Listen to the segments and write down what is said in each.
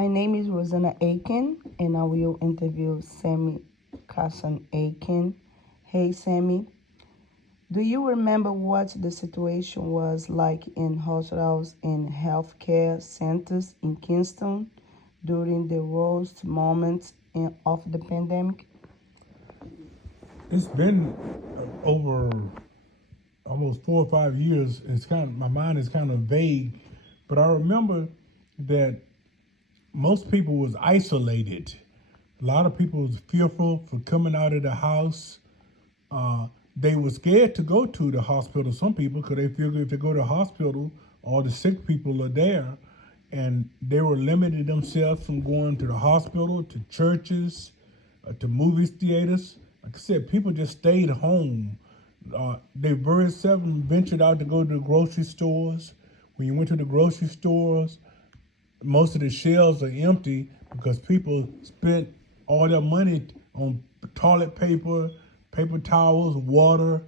My name is Rosanna Aiken, and I will interview Sammy Carson Aiken. Hey, Sammy, do you remember what the situation was like in hospitals and healthcare centers in Kingston during the worst moments of the pandemic? It's been over almost 4 or 5 years. It's kind of, my mind is kind of vague, but I remember that most people was isolated. A lot of people was fearful for coming out of the house. Uh, they were scared to go to the hospital. Some people, because they figured if they go to the hospital, all the sick people are there, and they were limiting themselves from going to the hospital, to churches, to movie theaters. Like I said, people just stayed home. They very seldom ventured out to go to the grocery stores. When you went to the grocery stores, most of the shelves are empty because people spent all their money on toilet paper, paper towels, water,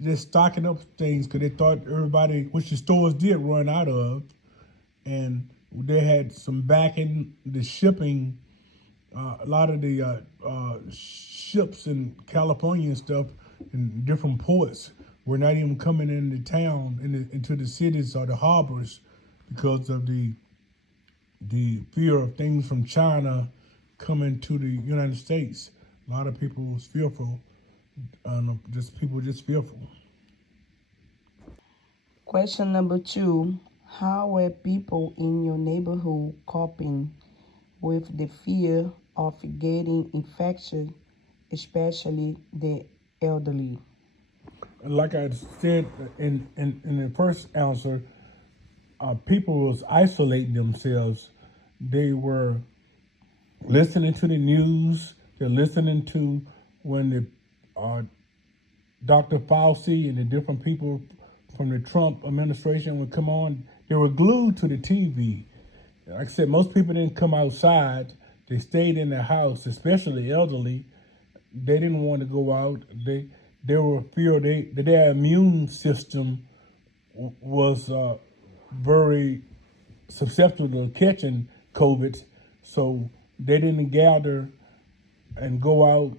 just stocking up things because they thought everybody, which the stores did run out of, and they had some back in the shipping. A lot of the ships in California and stuff in different ports were not even coming into town, into the cities or the harbors because of the fear of things from China coming to the United States. A lot of people was fearful, just fearful. Question number two: how were people in your neighborhood coping with the fear of getting infected, especially the elderly? Like I said in the first answer, people was isolating themselves. They were listening to the news. They're listening to when the Dr. Fauci and the different people from the Trump administration would come on. They were glued to the TV. Like I said, most people didn't come outside. They stayed in their house, especially the elderly. They didn't want to go out. They were feared that their immune system was very susceptible to catching COVID, so they didn't gather and go out,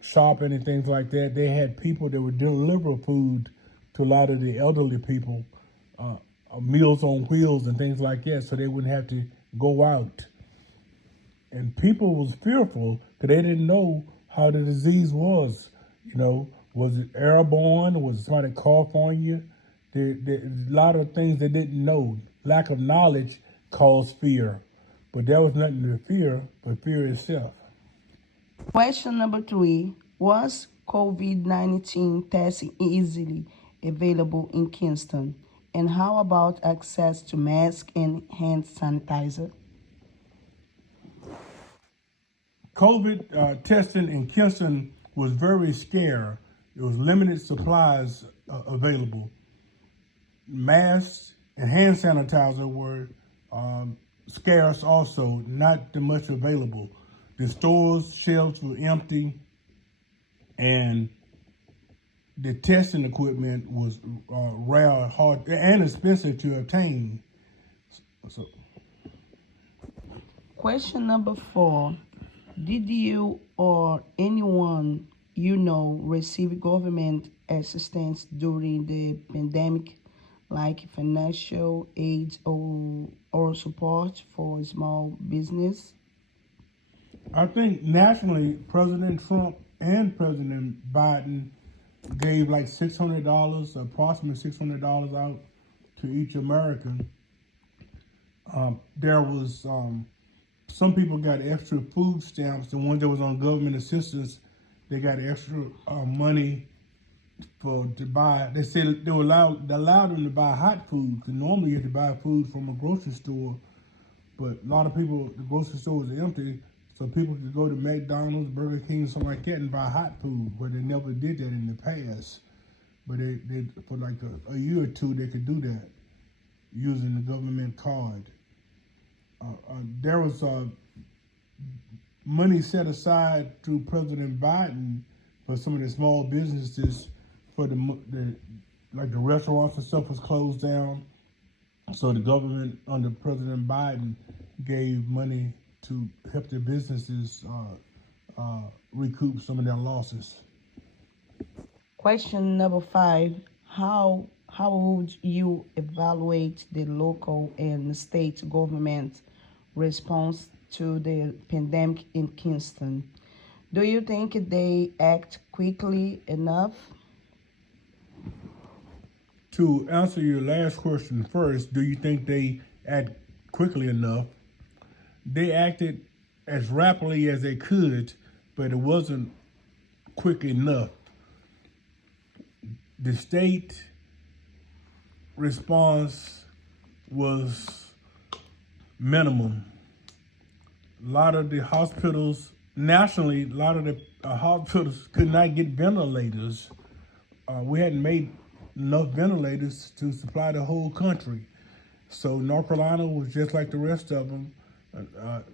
shopping and things like that. They had people that would deliver food to a lot of the elderly people, meals on wheels and things like that, so they wouldn't have to go out. And people was fearful because they didn't know how the disease was. Was it airborne? Was it somebody cough on you? A lot of things they didn't know. Lack of knowledge caused fear. But there was nothing to fear but fear itself. Question number three: was COVID-19 testing easily available in Kingston? And how about access to masks and hand sanitizer? COVID testing in Kingston was very scarce. There was limited supplies available. Masks and hand sanitizer were scarce also, not that much available. The stores' shelves were empty, and the testing equipment was rare, hard, and expensive to obtain. So, Question number four: did you or anyone you know receive government assistance during the pandemic, like financial aid or support for small business? I think nationally, President Trump and President Biden gave like $600, approximately $600 out to each American. There was some people got extra food stamps. The ones that was on government assistance, they got extra money to buy. They said they allowed them to buy hot food because normally you have to buy food from a grocery store. But a lot of people, the grocery stores are empty, so people could go to McDonald's, Burger King, something like that, and buy hot food. But they never did that in the past. But they for like a year or two, they could do that using the government card. There was money set aside through President Biden for some of the small businesses for the like the restaurants and stuff was closed down. So the government under President Biden gave money to help their businesses recoup some of their losses. Question number 5. How would you evaluate the local and state government response to the pandemic in Kingston? Do you think they act quickly enough? To answer your last question first, do you think they act quickly enough? They acted as rapidly as they could, but it wasn't quick enough. The state response was minimum. A lot of the hospitals, nationally, a lot of the hospitals could not get ventilators. We hadn't made enough ventilators to supply the whole country. So North Carolina was just like the rest of them.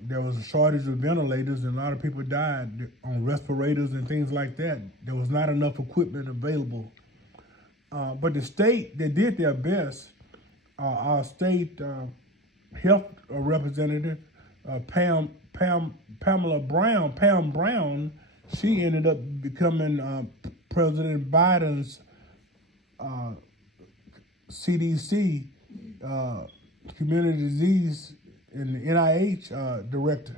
There was a shortage of ventilators, and a lot of people died on respirators and things like that. There was not enough equipment available. But the state, they did their best. Our state health representative, Pamela Brown, Pam Brown, she ended up becoming President Biden's CDC, community disease, and the NIH director.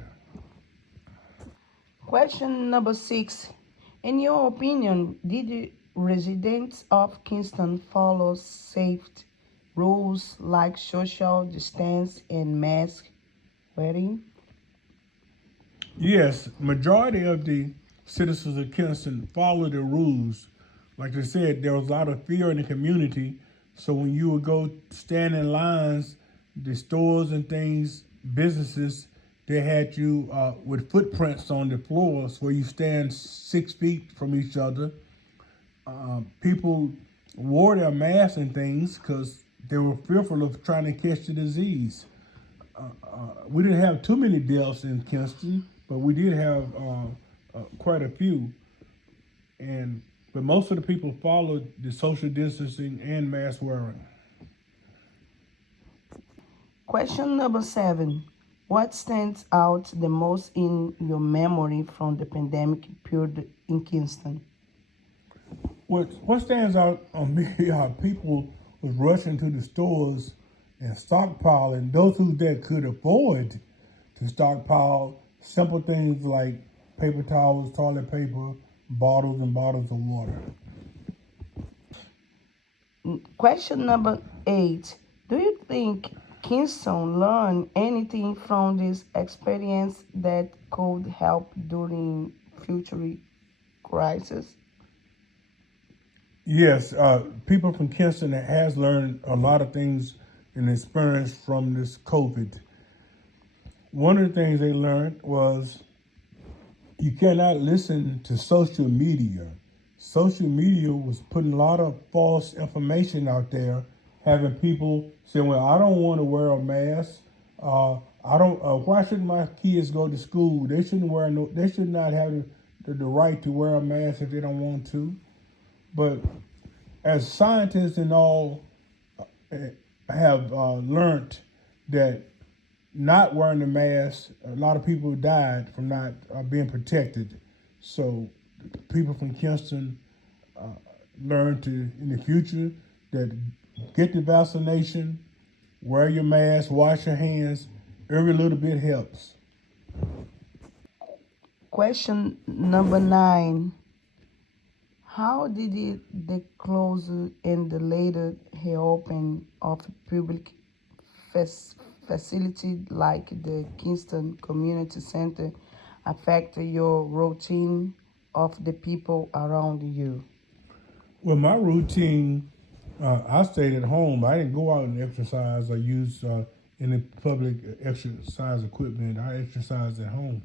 Question number 6. In your opinion, did the residents of Kingston follow safety rules like social distance and mask wearing? Yes, majority of the citizens of Kingston followed the rules. Like I said, there was a lot of fear in the community. So when you would go stand in lines, the stores and things, businesses, they had you with footprints on the floors where you stand 6 feet from each other. People wore their masks and things because they were fearful of trying to catch the disease. We didn't have too many deaths in Kingston, but we did have quite a few. But most of the people followed the social distancing and mask wearing. Question number 7. What stands out the most in your memory from the pandemic period in Kingston? What stands out on me are people was rushing to the stores and stockpiling. Those that could afford to stockpile simple things like paper towels, toilet paper, bottles and bottles of water. Question number 8. Do you think Kingston learned anything from this experience that could help during future crises? Yes, people from Kingston has learned a lot of things and experience from this COVID. One of the things they learned was you cannot listen to social media. Social media was putting a lot of false information out there, having people say, "Well, I don't want to wear a mask. I don't. Why should my kids go to school? They shouldn't wear no. They should not have the right to wear a mask if they don't want to." But as scientists and all have learned that not wearing the mask, a lot of people died from not being protected. So people from Kingston learn to, in the future, that get the vaccination, wear your mask, wash your hands. Every little bit helps. Question number 9. How did the close and the later reopen of public facilities like the Kingston Community Center affect your routine of the people around you? Well, my routine, I stayed at home. I didn't go out and exercise or use any public exercise equipment. I exercised at home.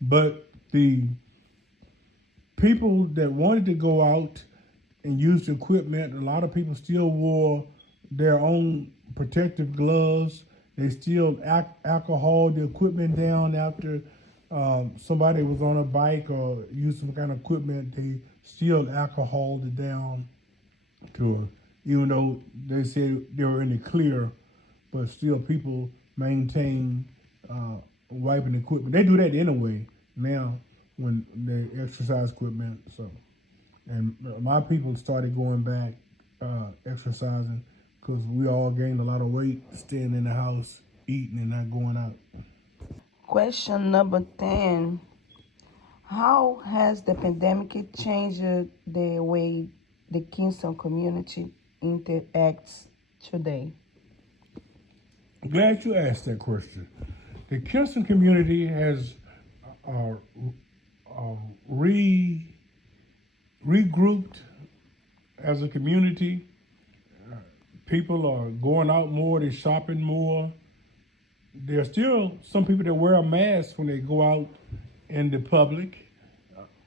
But the people that wanted to go out and use the equipment, a lot of people still wore their own protective gloves. They still alcohol the equipment down after somebody was on a bike or used some kind of equipment. They still alcoholed it down to her, even though they said they were in the clear. but still people maintain wiping equipment. They do that anyway now when they exercise equipment. So, and my people started going back exercising because we all gained a lot of weight staying in the house, eating and not going out. Question number 10. How has the pandemic changed the way the Kingston community interacts today? Glad you asked that question. The Kingston community has regrouped as a community. People are going out more, they're shopping more. There's still some people that wear a mask when they go out in the public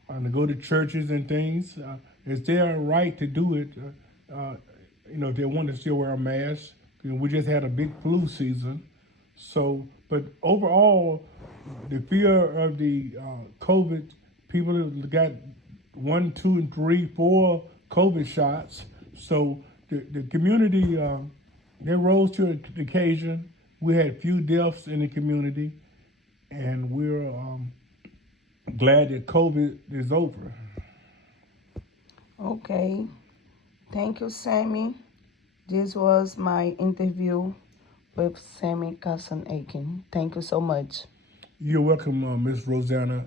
and to go to churches and things. It's their right to do it. If they want to still wear a mask. We just had a big flu season. So, but overall, the fear of the COVID, people have got 1, 2, and 3, 4 COVID shots. So the community, they rose to the occasion. We had few deaths in the community, and we're glad that COVID is over. Okay. Thank you, Sammy. This was my interview with Sammy Carson Aiken. Thank you so much. You're welcome, Miss Rosanna.